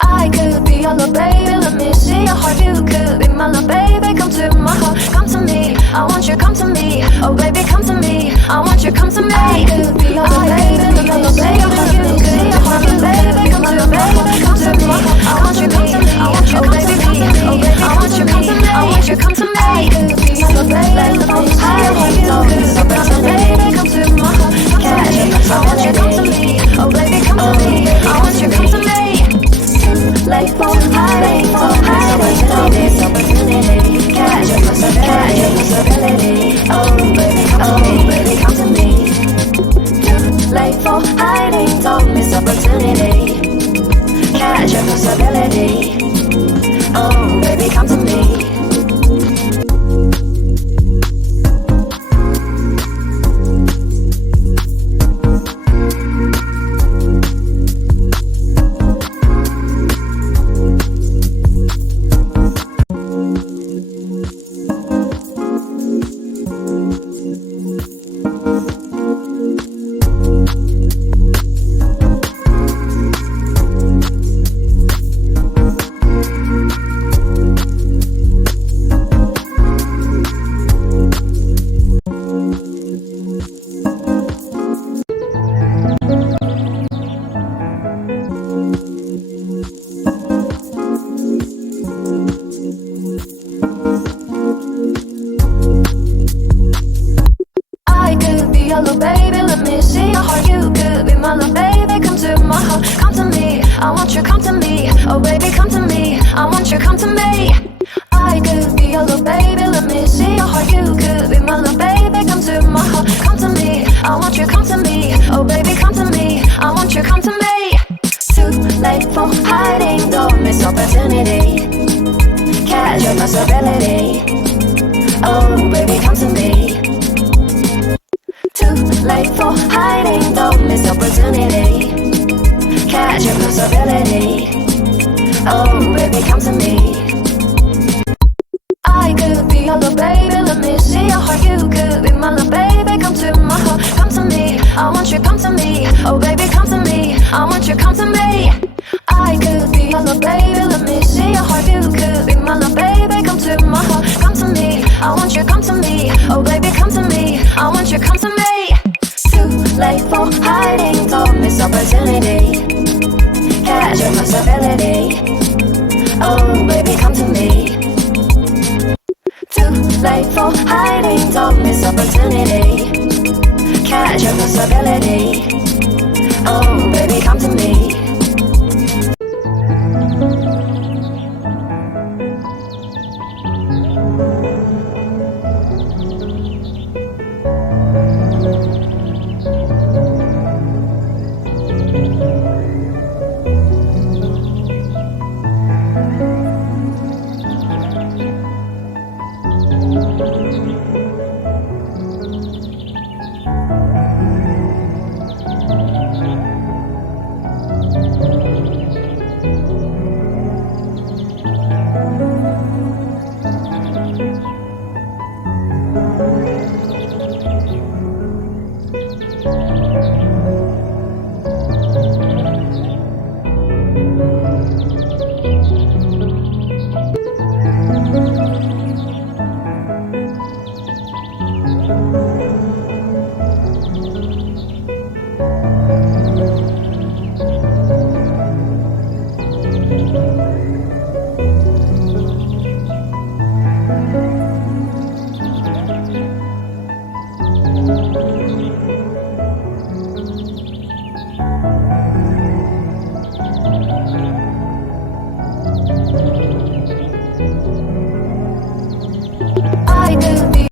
I could be your little baby, let me see your heart. You could be my little baby, come to my heart, come to me. I want you, come to me. Oh baby, come to me. I want you, come to me. I could be your little baby, let me see your heart. You could be your heart, little baby, come to me. Come to me. I want you, come to me. I want you, come to me. Oh baby, I want you, come to me. I want you, come to me. I could be your little baby, let me see your heart. You could be my little baby, come to my heart, come to me. I want you, come to me. Oh baby, come to me. I want you, come to me. Late for hiding, don't miss opportunity. Catch a possibility. Oh baby, come to me. Late for hiding, don't miss opportunity. Catch a possibility. Oh baby, come to me. Little baby, let me see your heart. You could be my little baby, come to my heart, come to me. I want you, come to me. Oh baby, come to me. I want you, come to me. I could be your little baby, let me see your heart. You could be my little baby, come to my heart, come to me. I want you, come to me. Oh baby, come to me. I want you, come to me. Too late for hiding, don't miss opportunity. Catch your possibility. Oh baby, come to me. Too late for hiding, don't miss opportunity. Catch your possibility. Oh baby, come to me. I could be your little baby, let me see your heart. You could be my little baby, come to my heart, come to me. I want you, come to me. Oh baby, come to me. I want you, come to me. I could be your little baby, let me see your heart. You could be my little baby, come to my heart, come to me. I want you, come to me. Oh baby, come to me. I want you, come to me. Late for hiding, don't miss opportunity. Catch your possibility. Oh baby, come to me. Too late for hiding, don't miss opportunity. Catch your possibility. Oh baby, come to me.